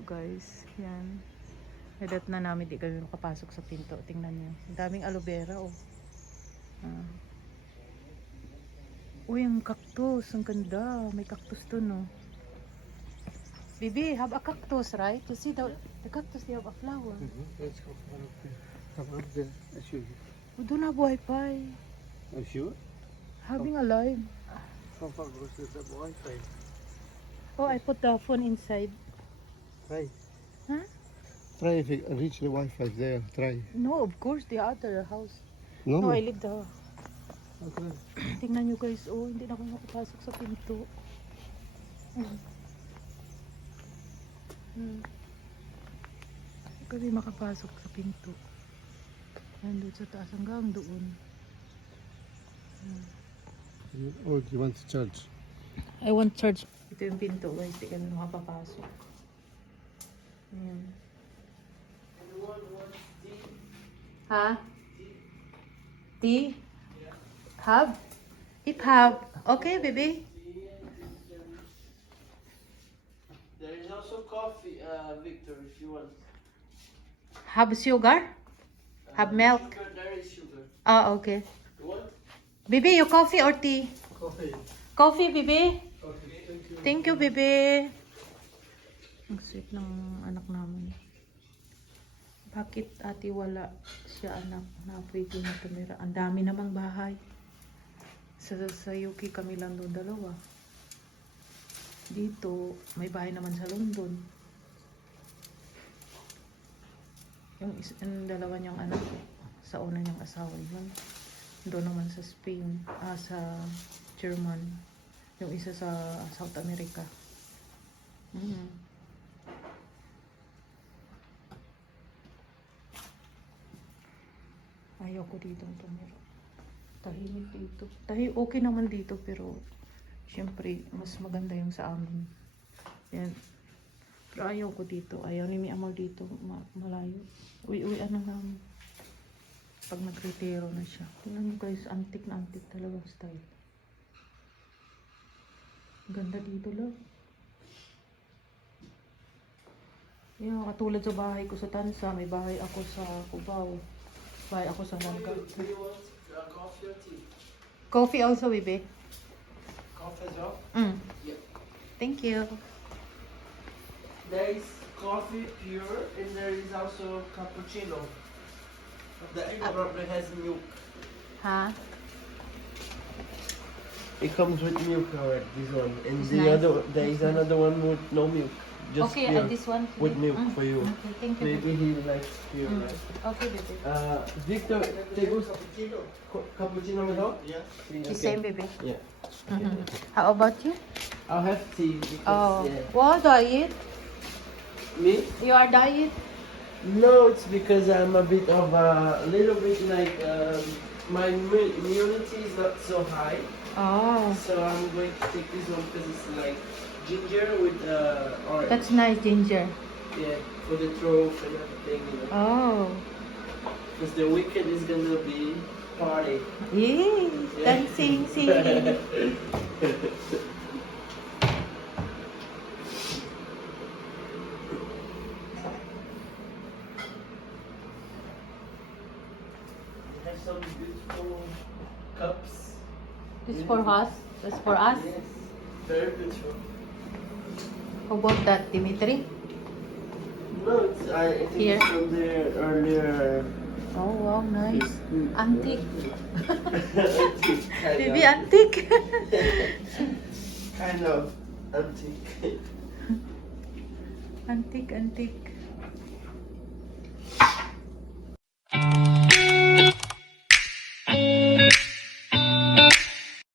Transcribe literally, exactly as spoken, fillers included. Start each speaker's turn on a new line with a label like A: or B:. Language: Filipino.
A: guys. Yan. Nadat na namin di kami makapasok sa pinto. Tingnan nyo. Ang daming aloe vera oh. Ah. Uy, ang cactus. Ang ganda. May cactus to no. Bibi, have a cactus, right? You see the, the cactus, they have a flower.
B: Mm-hmm. Let's go one up there. Come up there. I show you.
A: We don't have Wi-Fi.
B: Are you sure?
A: Having a live.
B: How far goes to the Wi-Fi?
A: Oh, I put the phone inside.
B: Try.
A: Huh?
B: Try if you reach the Wi-Fi there. Try.
A: No, of course, the other house.
B: No.
A: No, I leave the...
B: Okay.
A: Tingnan nyo guys, oh, hindi na ako makapasok sa pinto. Hmm. Hmm. Hindi kami makapasok sa pinto. Nandun sa taas hanggang doon. Hmm.
B: Oh, you want to charge?
A: I want charge. Ito yung pinto guys, hindi kami makapapasok. Ayan. Ha? Tea? Hub? Hip hub. Okay, baby.
C: There is also coffee, uh, Victor, if you want.
A: Have sugar? Have milk?
C: Sugar, there is sugar.
A: Ah, okay.
C: You want?
A: Baby, you coffee or tea?
B: Coffee.
A: Coffee, baby.
B: Okay, thank you.
A: Thank you, baby. Ang sweet ng anak namin. Bakit ate wala siya anak na pwede na tumira? Ang dami namang bahay. Sa, sa Yuki kami lang doon dalawa. Dito, may bahay naman sa London. Yung, is, yung dalawa niyang anak, sa una niyang asawa yun. Doon naman sa Spain, ah, sa German. Yung isa sa South America. Mm. Ayaw ko dito ang tumira. Tahimik dito. Tahi okay naman dito pero syempre mas maganda yung sa amin. Yan. Pero ayaw ko dito. Ayaw ni Mi Amal dito. Ma malayo. Uwi-uwi ano lang. Pag nag-retiro na siya. Tingnan mo guys, antik na antik talaga style. Ganda dito lang. Yan, katulad sa bahay ko sa Tansa, may bahay ako sa Cubao. Bahay ako sa Mangga.
C: Do you want uh, coffee or tea?
A: Coffee also, baby.
C: Coffee as well?
A: Mm.
C: Yeah.
A: Thank you.
C: There is coffee pure and there is also cappuccino. The
A: Ah.
C: probably has milk.
A: Ha?
C: It comes with milk already, this one. And
A: It's
C: the
A: nice.
C: other, there is another one with no milk. Just
A: Okay,
C: pure.
A: and this one
C: with milk
A: Mm.
C: for you.
A: Okay, thank you.
C: Maybe
A: baby.
C: he likes pure,
A: Mm.
C: right?
A: Okay, baby.
C: Uh, Victor, take us cappuccino. Cappuccino as well? Yeah.
A: The same, baby.
C: Yeah.
A: Mhm. How about you?
C: I'll have tea because,
A: Oh,
C: yeah.
A: what diet?
C: Me?
A: You are diet?
C: No, it's because I'm a bit of a, little bit like, um, my immu- immunity is not so high.
A: Oh,
C: So I'm going to take this one because it's like ginger with uh, orange.
A: that's nice, ginger.
C: Yeah, for the throat and everything, you know.
A: Oh,
C: Because the weekend is gonna be party.
A: yay!
C: Yeah.
A: Dancing, singing.
C: We have some beautiful cups.
A: This for us. That's for us.
C: Yes, very beautiful.
A: How about that, Dimitri?
C: No, it's, I, I think
A: Here.
C: it's from there earlier.
A: Oh, wow, nice. Antique.
C: Antique, kind
A: Baby,
C: of.
A: antique.
C: Kind of antique.
A: Antique, antique.